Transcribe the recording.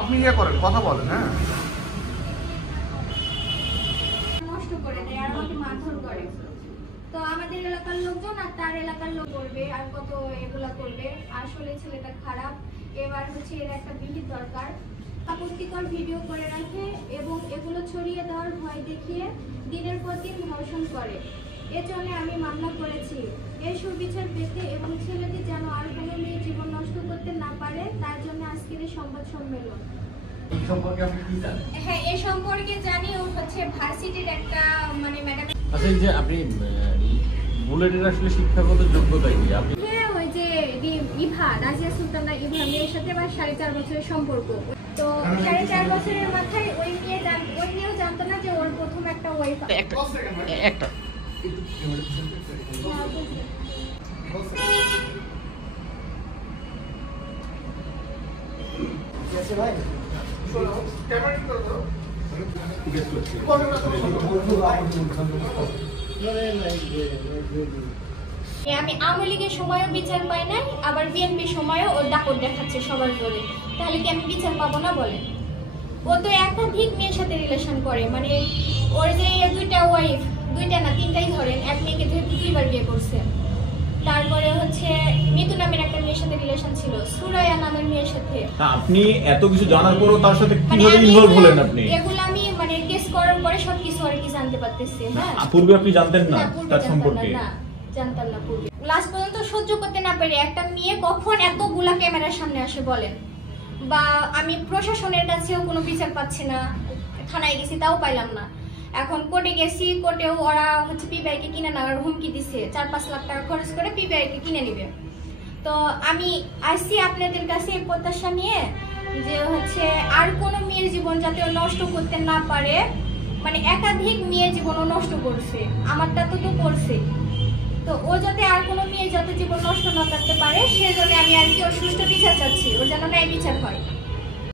আপনি ইয়ে করেন, কথা বলেন। হ্যাঁ, নষ্ট করে দেয় আর আমাকে মারধর করে। তো আমাদের এলাকার লোকজন আর তার এলাকার লোক করবে আর কত এগুলা করবে। আসলে ছেলেটা খারাপ। এবার হচ্ছে এর একটা বিহিত দরকার। আপত্তিকর ভিডিও করে রাখে এবং এগুলো ছড়িয়ে দেওয়ার ভয় দেখিয়ে দিনের পর দিন ধর্ষণ করে। এর জন্য আমি মামলা করেছি এই সুবিচার পেতে এবং ছেলেটি যেন আর কোনো মেয়ে জীবন নষ্ট করতে না পারে, তার জন্য আজকের এই সংবাদ সম্মেলন। এই সম্পর্কে আপনি কি জানেন? হ্যাঁ, এই সম্পর্কে জানি। ও হচ্ছে ভার্সিটির একটা মানে ম্যাডাম। আচ্ছা, এই যে আপনি বুলেটের আসলে শিক্ষাগত যোগ্যতা কি? আপনি হ্যাঁ, ওই যে ইভা রাজিয়া সুলতানা ইভা মেয়ের সাথে আমার 4.5 বছরের সম্পর্ক। তো 4.5 বছরের মাথায় ওই মেয়েও জানতো না যে ওর প্রথম একটা ওয়াইফ। একটা আমি আওয়ামী লীগের সময়ও বিচার পাই নাই, আবার বিএনপির সময়ও ওর দাপট দেখাচ্ছে সবার জোরে। তাহলে কি আমি বিচার পাবো না বলেন? ও তো একাধিক মেয়ের সাথে রিলেশন করে, মানে ওর যে 2টা ওয়াইফ, 2টা না 3টাই ধরেন, এক মেয়েকে ধরে 2বার বিয়ে করছে। তারপরে হচ্ছে মিতু নামের একটা মেয়ের সাথে রিলেশন ছিল, সুরাইয়া নামের মেয়ের সাথে। আপনি এত কিছু জানার পরও তার সাথে কিভাবে ইনভলভ হলেন? আপনি এগুলো আমি মানে কেস করার পরে সবকিছু আর কি জানতে পারতেছি। হ্যাঁ, পূর্বে আপনি জানতেন না তার সম্পর্কে? না, জানতাম না পূর্বে। লাস্ট পর্যন্ত সহ্য করতে না পেরে একটা মেয়ে কখন এতগুলা ক্যামেরার সামনে আসে বলেন? বা আমি প্রশাসনের কাছেও কোনো বিচার পাচ্ছি না, থানায় গেছি তাও পাইলাম না। এখন কোর্টে গেছি, কোর্টেও ওরা হচ্ছে পিবিআইকে কিনে নেওয়ার হুমকি দিছে, 4-5 লাখ টাকা খরচ করে পিবিআইকে কিনে নিবে। তো আমি আসছি আপনাদের কাছে এই প্রত্যাশা নিয়ে যে হচ্ছে আর কোনো মেয়ের জীবন যাতে নষ্ট করতে না পারে। মানে একাধিক মেয়ের জীবনও নষ্ট করছে, আমারটা তো করছে। তো ও যাতে আর কোনো মেয়ের যাতে জীবন নষ্ট না করতে পারে সেজন্য আমি আর কি ওর সুষ্ঠু বিচার চাচ্ছি, ওর যেন ন্যায় বিচার হয়।